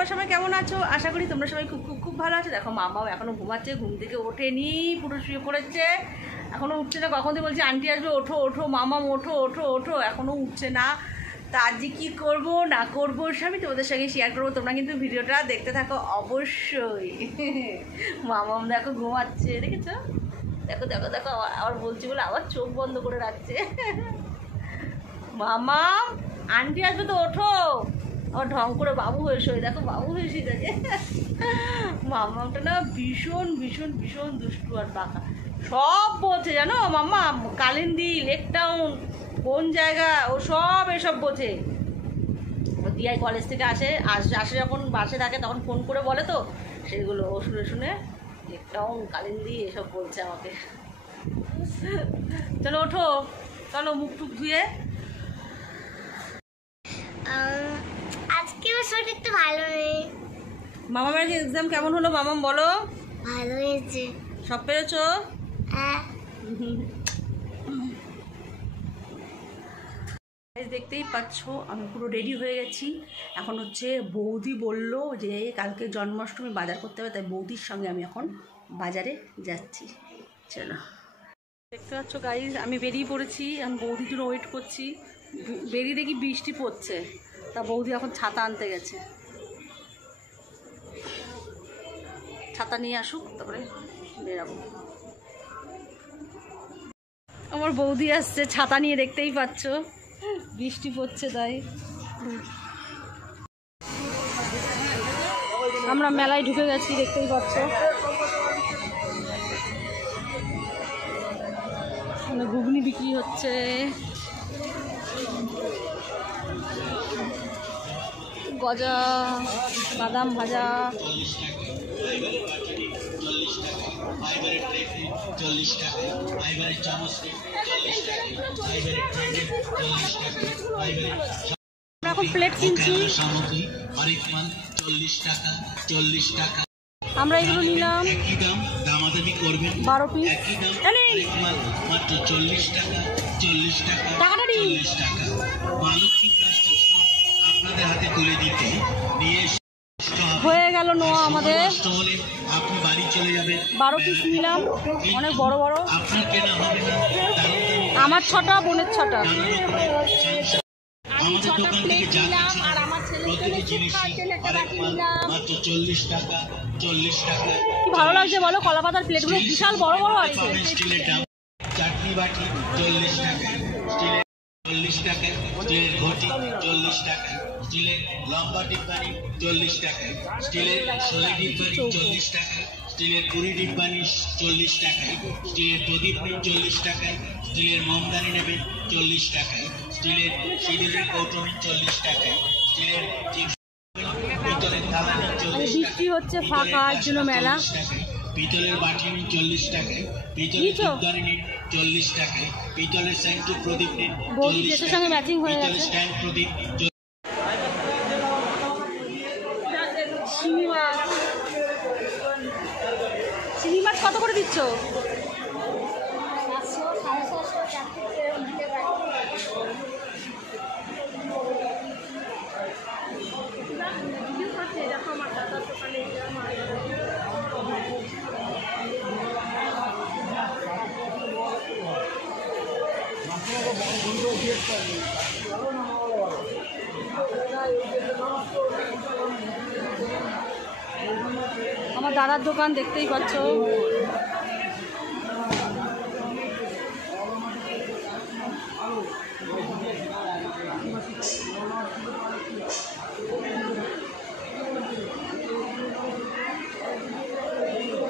তোমরা সবাই কেমন আছো? আশা করি তোমরা সবাই খুব খুব খুব ভালো আছো। দেখো মামাও এখনও ঘুমাচ্ছে, ঘুম থেকে ওঠেনি, পুরো শুয়ে পড়েছে, এখনও উঠছে না। কখন দিয়ে বলছি আন্টি আসবে, ওঠো ওঠো মামাম ওঠো ওঠো ওঠো, এখনও উঠছে না। তা আজকে কী করবো না করবো সবই তোমাদের সঙ্গে শেয়ার করবো। তোমরা কিন্তু ভিডিওটা দেখতে থাকো অবশ্যই। মামাম দেখো ঘুমাচ্ছে, দেখেছো? দেখো দেখো দেখো, আবার বলছি বলে আবার চোখ বন্ধ করে রাখছে। মামাম আন্টি আসবে তো ওঠো, আবার ঢং করে বাবু হয়ে শোয়। দেখো বাবু হয়ে শিখেছে। মামাটা না ভীষণ ভীষণ ভীষণ দুষ্টু আর বাঁকা, সব বোঝে জানো। মামা কালিন্দি, লেক টাউন, কোন জায়গা, ও সব এসব বোঝে। ও দিয়াই কলেজ থেকে আসে যখন বাসে থাকে তখন ফোন করে বলে, তো সেগুলো ও শুনে শুনে লেক টাউন, কালিন্দি এসব বলছে আমাকে। চলো ওঠো, চলো মুখ টুক ধুয়ে। আজকে শরীরটা ভালো নেই। মামামের এক্সাম কেমন হলো মামাম বলো? ভালো হয়েছে। সব পেরেছো? হ্যাঁ। দেখতেই পাচ্ছ আমি পুরো রেডি হয়ে গেছি। এখন হচ্ছে বৌদি বলল যে কালকে জন্মাষ্টমী বাজার করতে হবে, তাই বৌদির সঙ্গে আমি এখন বাজারে যাচ্ছি। চলো, দেখতে পাচ্ছ গাইজ আমি বেরিয়ে পড়েছি, আমি বৌদির জন্য ওয়েট করছি। বেরিয়ে দেখি বৃষ্টি পড়ছে, তা বৌদি এখন ছাতা আনতে গেছে। ছাতা নিয়ে আসুক তারপরে বেরাবো। আমার বৌদি আসছে ছাতা নিয়ে, দেখতেই পাচ্ছ বৃষ্টি পড়ছে তাই। আমরা মেলায় ঢুকে গেছি, দেখতেই পাচ্ছ ঘুগনি বিক্রি হচ্ছে, গজা, বাদাম ভাজা। এখন প্লেট কিনছি, আমরা এগুলো নিলাম 12 পিস। টাকাটা দিই হয়ে গেল নোয়া আমাদের। 12 পিস নিলাম, অনেক বড় বড়। আমার 6টা, বোনের 6টা। আমি 6টা প্লেট নিলাম আর আমার ছেলের জন্য একটা বাটি নিলাম। কি ভালো লাগছে বলো, কলা পাতার প্লেটগুলো বিশাল বড় বড় আছে। চাটনি বাটি 40 টাকা, স্টিলের 40 টাকা, স্টিলের ঘটি 40 টাকা, স্টিলের লম্বা ডিব্বানি 40 টাকা, স্টিলের 16 ডিব্বানি 40 টাকা, স্টিলের 20 ডিব্বানি 40 টাকায়, স্টিলের প্রদীপ নেন 40 টাকায়, স্টিলের মোমদানি নেবেন 40 টাকায়, স্টিলের সিঁদুরের কৌটনি 40 টাকায়, স্টিলের পিতলের থালা 40 বৃষ্টি হচ্ছে ফাঁকা জন্য মেলা। পিতলের বাটি নিন 40 টাকায়, পিতলের ধূপদানি নিন 40 টাকায়, পিতলের সেন্টু প্রদীপ নিন 40 টাকায়, পিতলের স্ট্যান্ড প্রদীপ। চিংড়ি মাছ কত করে দিচ্ছ? আমার দাদার দোকান দেখতেই পাচ্ছ।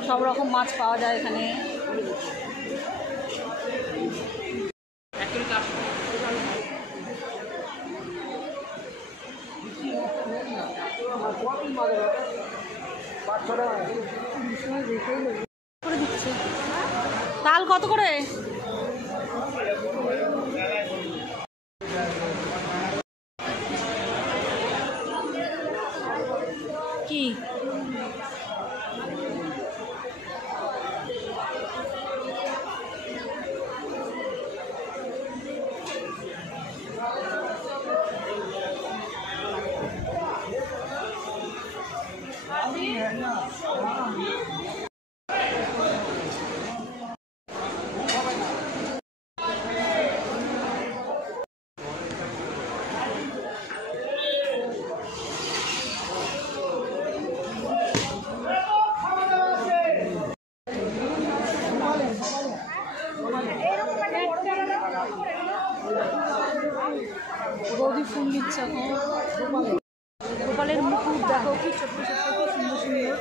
সব রকম মাছ পাওয়া যায় এখানে। তাল কত করে? কি বৌদি ফুল নিচ্ছে এখন। গোপালের মুকুট দেখো কি ছোট্ট ছোট্ট কি সুন্দর সুন্দর।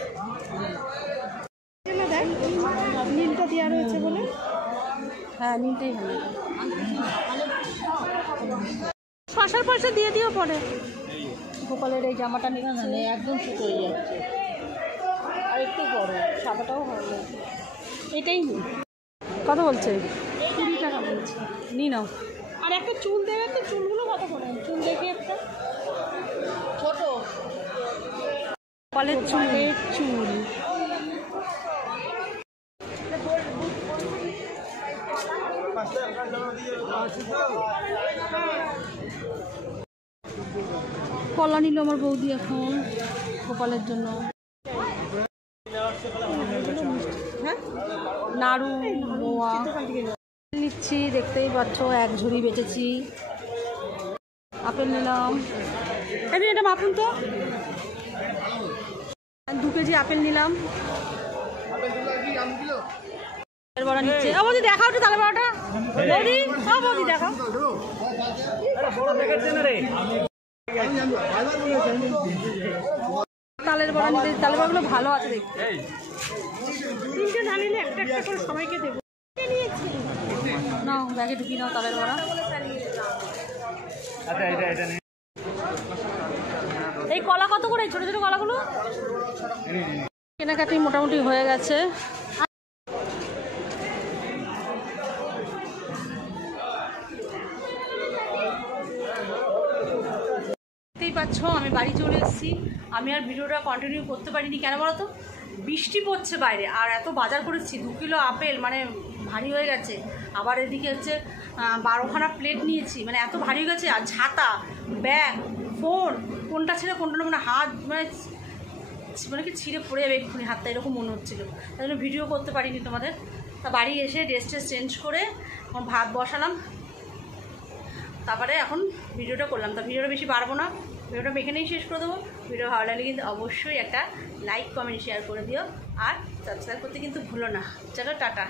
দেখ নীলটা দেওয়া রয়েছে বলে, হ্যাঁ নীলটাই ভালো। শশার পয়সা দিয়ে দিও পরে। গোপালের এই জামাটা নিচ্ছে, একদম ছোটো হয়ে যাচ্ছে আর একটু বড়, সাদাটাও ভালো লাগে। এটাই নি কত বলছে? 20 টাকা বলছে। নি নাও। আর একটা চুল দেবে তো, চুলগুলো কত করে? চুল দেখি একটা ছোট গোপালের চুলের চুল। কলা নিল আমার বৌদি এখন গোপালের জন্য। হ্যাঁ নাড়ু মোয়া নিচ্ছি, দেখতেই পাচ্ছ এক ঝুড়ি বেচেছি। আপেল নিলাম, এটা মাপুন তো। 2 কেজি আপেল নিলাম। বড়া নিচ্ছে। ও বৌদি দেখাও তো তালের বড়াটা। বৌদি ও বৌদি দেখাও। তালের বড়া নিতে, তালের বড়াগুলো ভালো আছে দেখতে। 3টে ঢালিলে একটা একটা করে সবাইকে দেবো। নাও ব্যাগে ঢুকি নাও তালের বড়া। এই কলা কত করে? ছোট ছোট কলাগুলো। কেনাকাটি মোটামুটি হয়ে গেছে। দেখতেই পাচ্ছ আমি বাড়ি চলে এসেছি। আমি আর ভিডিওটা কন্টিনিউ করতে পারিনি, কেন বলো তো? বৃষ্টি পড়ছে বাইরে, আর এত বাজার করেছি। 2 কিলো আপেল মানে ভারী হয়ে গেছে। আবার এদিকে হচ্ছে 12খানা প্লেট নিয়েছি, মানে এত ভারী হয়ে গেছে। আর ছাতা, ব্যাগ, ফোন, কোনটা ছেড়ে কোনটা মানে হাত মানে কি ছিঁড়ে পড়ে যাবে এক্ষুনি হাতটা, এরকম মনে হচ্ছিলো। তাই জন্য ভিডিও করতে পারিনি তোমাদের। তা বাড়ি এসে ড্রেস চেঞ্জ করে এখন ভাত বসালাম, তারপরে এখন ভিডিওটা করলাম। তা ভিডিওটা বেশি পারবো না, ভিডিওটা এখানেই শেষ করে দেবো। ভিডিও ভালো লাগলে কিন্তু অবশ্যই একটা লাইক কমেন্ট শেয়ার করে দিও, আর সাবস্ক্রাইব করতে কিন্তু ভুলো না। চলো টাটা।